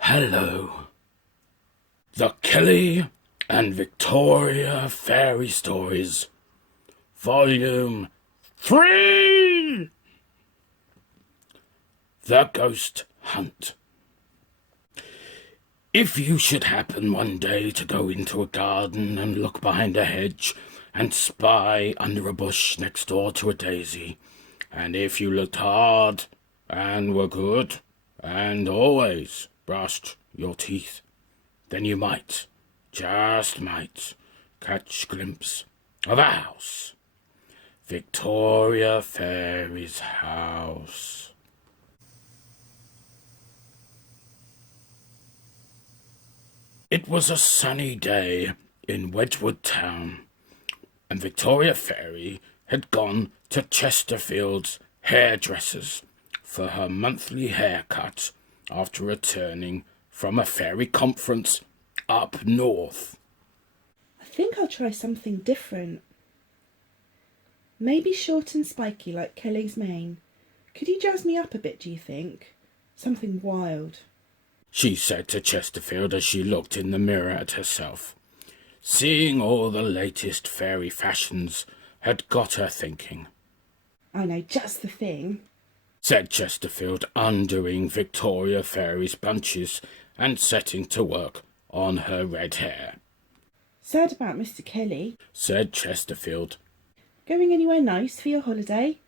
Hello. The Kelly and Victoria Fairy Stories, Volume 3! The Ghost Hunt. If you should happen one day to go into a garden and look behind a hedge and spy under a bush next door to a daisy, and if you looked hard and were good and always brushed your teeth, then you might, just might, catch a glimpse of a house. Victoria Fairy's house. It was a sunny day in Wedgwood Town, and Victoria Fairy had gone to Chesterfield's hairdresser's for her monthly haircut after returning from a fairy conference up north. I think I'll try something different. Maybe short and spiky like Kelly's mane. Could you jazz me up a bit, do you think? Something wild. She said to Chesterfield as she looked in the mirror at herself. Seeing all the latest fairy fashions had got her thinking. I know just the thing, said Chesterfield, undoing Victoria Fairy's bunches and setting to work on her red hair. Sad about Mr. Kelly, said Chesterfield. Going anywhere nice for your holiday?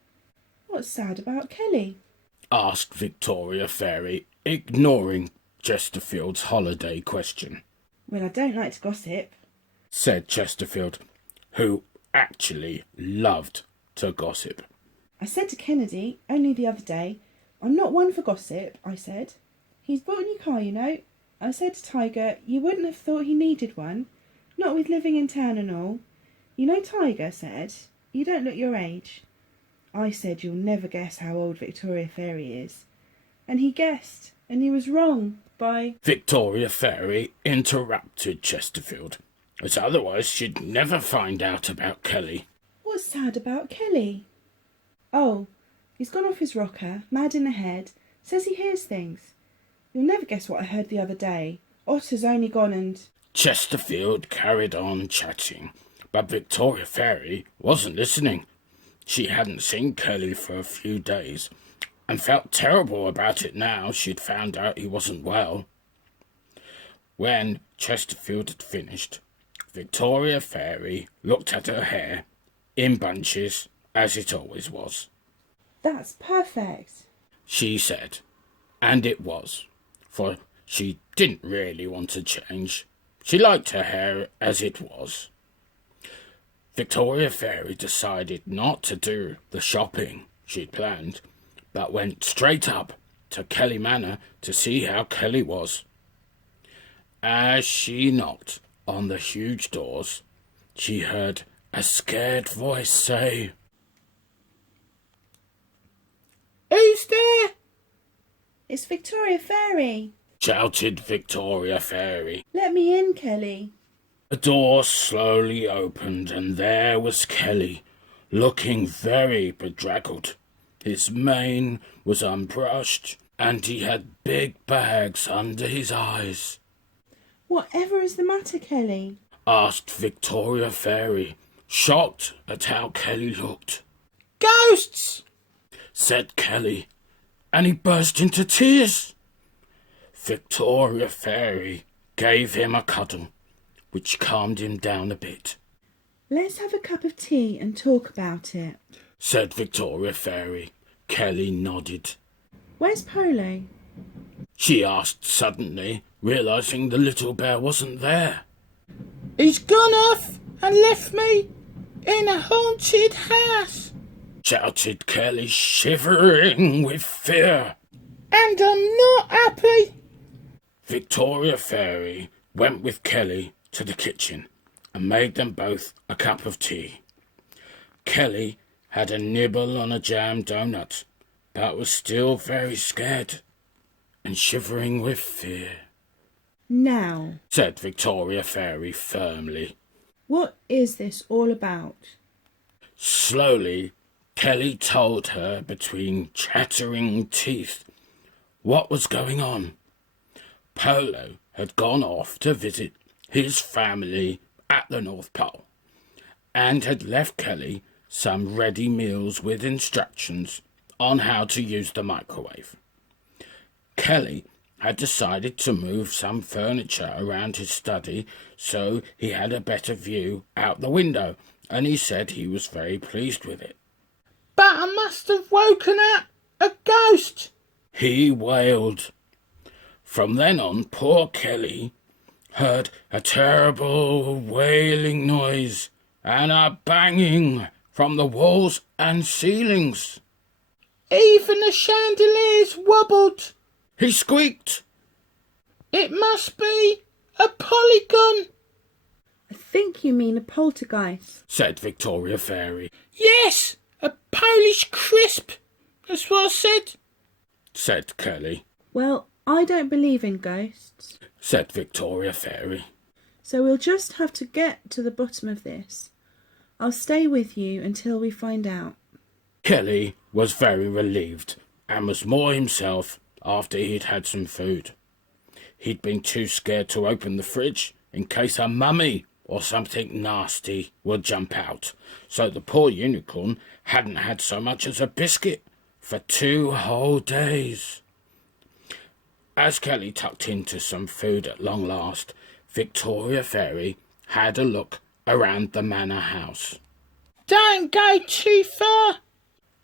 What's sad about Kelly? Asked Victoria Fairy, ignoring Chesterfield's holiday question. Well, I don't like to gossip, said Chesterfield, who actually loved to gossip. I said to Kennedy only the other day, I'm not one for gossip, I said. He's bought a new car, you know. I said to Tiger, you wouldn't have thought he needed one, not with living in town and all. You know, Tiger said, you don't look your age. I said, you'll never guess how old Victoria Fairy is. And he guessed, and he was wrong by... Victoria Fairy interrupted Chesterfield, as otherwise she'd never find out about Kelly. What's sad about Kelly? Oh, he's gone off his rocker, mad in the head, says he hears things. You'll never guess what I heard the other day. Otter's only gone and... Chesterfield carried on chatting, but Victoria Fairy wasn't listening. She hadn't seen Kelly for a few days, and felt terrible about it now she'd found out he wasn't well. When Chesterfield had finished, Victoria Fairy looked at her hair, in bunches, as it always was. That's perfect, she said, and it was, for she didn't really want to change. She liked her hair as it was. Victoria Fairy decided not to do the shopping she'd planned, but went straight up to Kelly Manor to see how Kelly was. As she knocked on the huge doors, she heard a scared voice say, "Who's there?" It's Victoria Fairy, shouted Victoria Fairy. Let me in, Kelly. The door slowly opened, and there was Kelly, looking very bedraggled. His mane was unbrushed, and he had big bags under his eyes. Whatever is the matter, Kelly? Asked Victoria Fairy, shocked at how Kelly looked. Ghosts! Said Kelly, and he burst into tears. Victoria Fairy gave him a cuddle, which calmed him down a bit. Let's have a cup of tea and talk about it, said Victoria Fairy. Kelly nodded. Where's Polo? She asked suddenly, realising the little bear wasn't there. He's gone off and left me in a haunted house, shouted Kelly, shivering with fear. And I'm not happy. Victoria Fairy went with Kelly to the kitchen and made them both a cup of tea. Kelly had a nibble on a jam donut, but was still very scared and shivering with fear. Now, Said Victoria Fairy firmly. what is this all about? Slowly, Kelly told her between chattering teeth what was going on. Polo had gone off to visit his family at the North Pole and had left Kelly some ready meals with instructions on how to use the microwave. Kelly had decided to move some furniture around his study so he had a better view out the window, and he said he was very pleased with it. But I must have woken up a ghost. He wailed. From then on, poor Kelly heard a terrible wailing noise and a banging from the walls and ceilings. Even the chandeliers wobbled. He squeaked. It must be a polygon. I think you mean a poltergeist. Said Victoria Fairy. Yes, a Polish crisp. That's what I Said Kelly. Well, I don't believe in ghosts, Said Victoria Fairy. so we'll just have to get to the bottom of this. I'll stay with you until we find out. Kelly was very relieved and was more himself after he'd had some food. He'd been too scared to open the fridge in case a mummy or something nasty would jump out, so the poor unicorn hadn't had so much as a biscuit for 2 whole days. As Kelly tucked into some food at long last, Victoria Fairy had a look around the manor house. Don't go too far,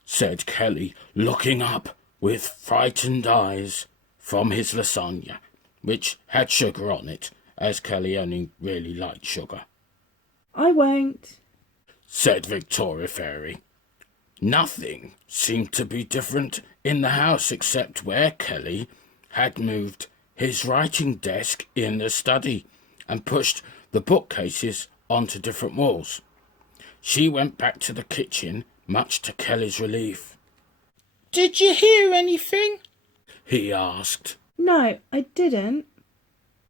Said Kelly, looking up with frightened eyes from his lasagna, which had sugar on it, as Kelly only really liked sugar. I won't. Said Victoria Fairy. Nothing seemed to be different in the house except where Kelly had moved his writing desk in the study and pushed the bookcases onto different walls. She went back to the kitchen, much to Kelly's relief. Did you hear anything? He asked. No, I didn't.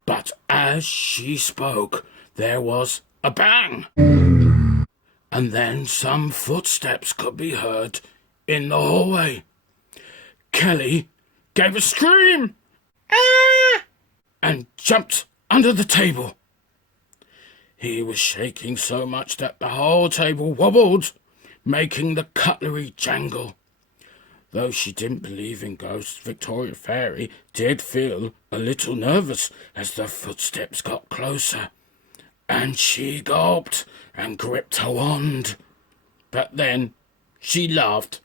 But as she spoke, there was a bang, and then some footsteps could be heard in the hallway. Kelly gave a scream and jumped under the table. He was shaking so much that the whole table wobbled, making the cutlery jangle. Though she didn't believe in ghosts, Victoria Fairy did feel a little nervous as the footsteps got closer, and she gulped and gripped her wand. But then she laughed,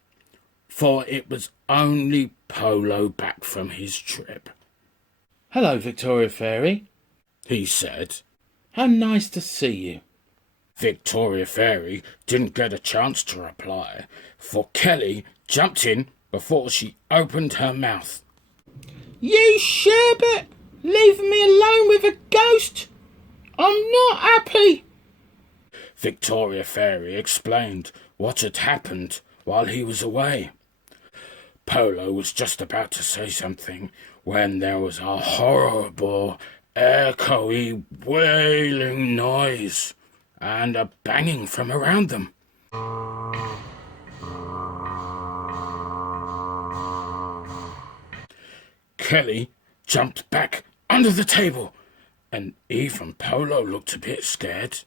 for it was only Polo back from his trip. Hello, Victoria Fairy, he said. How nice to see you. Victoria Fairy didn't get a chance to reply, for Kelly jumped in before she opened her mouth. You sherbet! Leave me alone with a ghost! I'm not happy! Victoria Fairy explained what had happened while he was away. Polo was just about to say something when there was a horrible, echoey, wailing noise and a banging from around them. Kelly jumped back under the table, and even Polo looked a bit scared.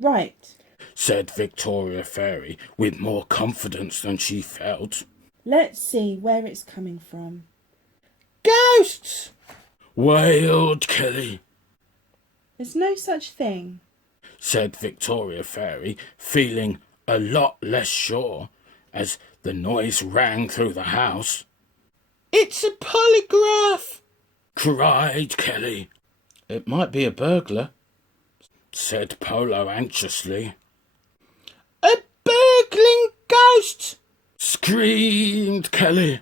Right. Said Victoria Fairy with more confidence than she felt. Let's see where it's coming from. Ghosts! Wailed Kelly. There's no such thing. Said Victoria Fairy, feeling a lot less sure as the noise rang through the house. It's a polygraph! Cried Kelly. It might be a burglar. Said Polo anxiously. A burgling ghost! Screamed Kelly.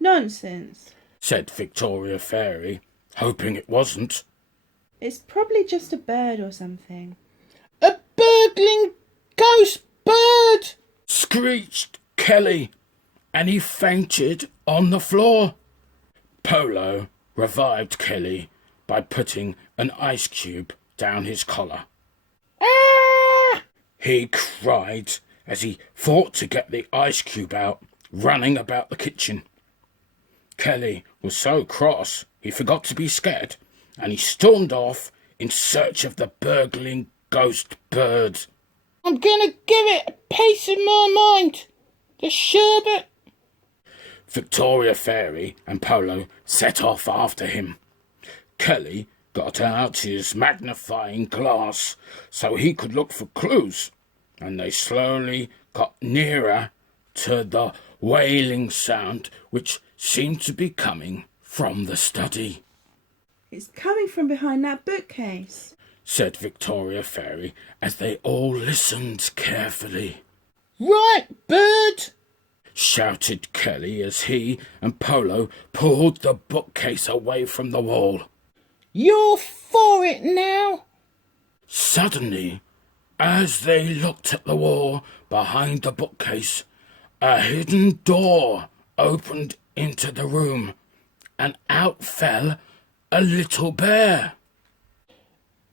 Nonsense. Said Victoria Fairy, hoping it wasn't. It's probably just a bird or something. A burgling ghost bird! Screeched Kelly, and he fainted on the floor. Polo revived Kelly by putting an ice cube down his collar. Ah! He cried as he fought to get the ice cube out, running about the kitchen. Kelly was so cross he forgot to be scared, and he stormed off in search of the burgling ghost bird. I'm gonna give it a piece of my mind. The sherbet. Victoria Fairy and Polo set off after him. Kelly got out his magnifying glass so he could look for clues, and they slowly got nearer to the wailing sound which seemed to be coming from the study. It's coming from behind that bookcase, said Victoria Fairy as they all listened carefully. Right, bird! Shouted Kelly as he and Polo pulled the bookcase away from the wall. You're for it now! Suddenly, as they looked at the wall behind the bookcase, a hidden door opened into the room, and out fell a little bear.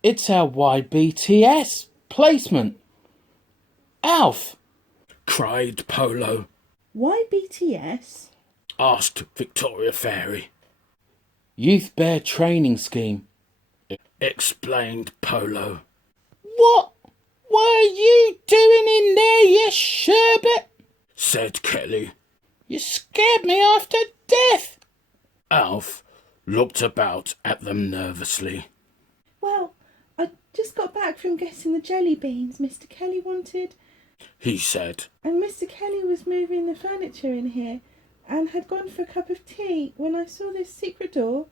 It's our YBTS placement. Alf! Cried Polo. Why BTS? Asked Victoria Fairy. Youth Bear Training Scheme. Explained Polo. What were you doing in there, you sherbet? Said Kelly. You scared me half to death. Alf looked about at them nervously. Well, I just got back from getting the jelly beans Mr. Kelly wanted, He said. and Mr. Kelly was moving the furniture in here and had gone for a cup of tea when I saw this secret door.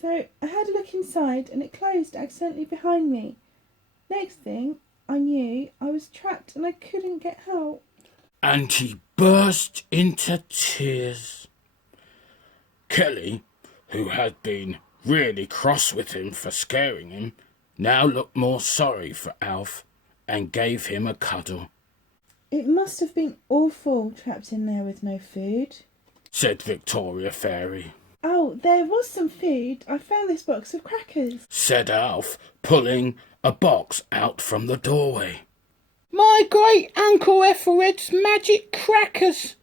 So I had a look inside and it closed accidentally behind me. Next thing I knew, I was trapped and I couldn't get out. And he burst into tears. Kelly, who had been really cross with him for scaring him, now looked more sorry for Alf and gave him a cuddle. It must have been awful trapped in there with no food, said Victoria Fairy. Oh, there was some food. I found this box of crackers, said Alf, pulling a box out from the doorway. My great Uncle Ethelred's magic crackers.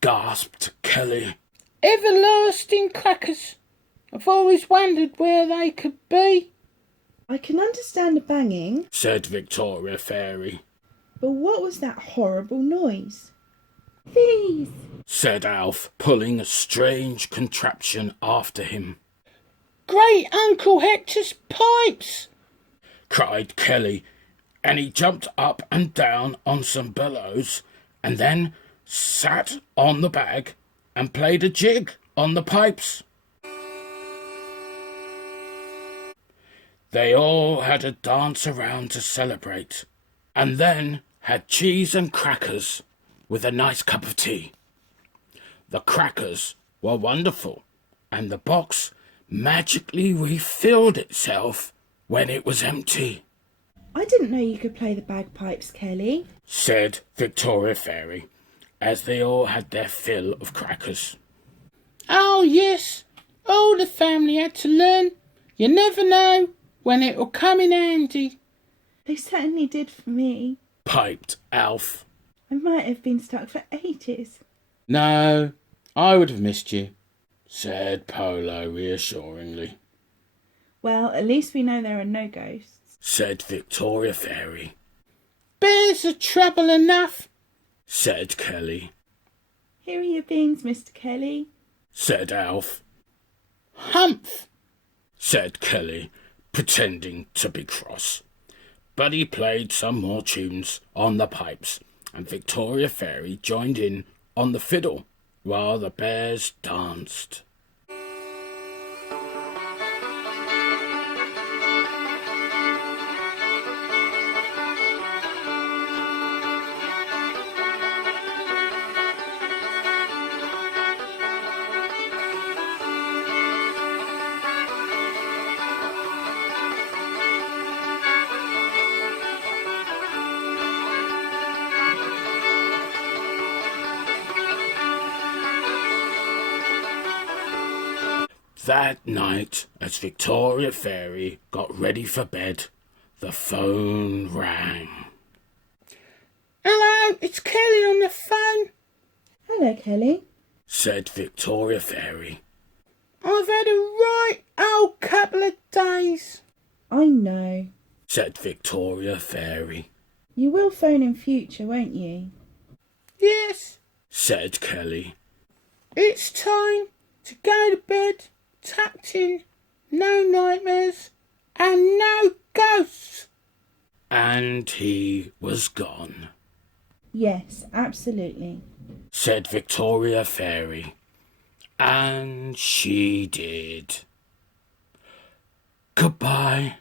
Gasped Kelly. Everlasting crackers. I've always wondered where they could be. I can understand the banging, said Victoria Fairy. but what was that horrible noise? These! said Alf, pulling a strange contraption after him. Great Uncle Hector's pipes. Cried Kelly, and he jumped up and down on some bellows and then sat on the bag and played a jig on the pipes. They all had a dance around to celebrate, and then had cheese and crackers with a nice cup of tea. The crackers were wonderful, and the box magically refilled itself when it was empty. I didn't know you could play the bagpipes, Kelly, said Victoria Fairy, as they all had their fill of crackers. Oh, yes. All the family had to learn. You never know when it will come in handy. They certainly did for me. Piped Alf. I might have been stuck for ages. No, I would have missed you. Said Polo reassuringly. Well, at least we know there are no ghosts. Said Victoria Fairy. Bears are trouble enough. Said Kelly. Here are your beans, Mr. Kelly. Said Alf. Humph. Said Kelly, pretending to be cross. But he played some more tunes on the pipes, and Victoria Fairy joined in on the fiddle while the bears danced. That night, as Victoria Fairy got ready for bed, the phone rang. Hello, it's Kelly on the phone. Hello, Kelly. Said Victoria Fairy. I've had a right old couple of days. I know. Said Victoria Fairy. You will phone in future, won't you? Yes, Said Kelly. it's time to go to bed, tucked in, no nightmares, and no ghosts. And he was gone. Yes, absolutely. Said Victoria Fairy. And she did. Goodbye.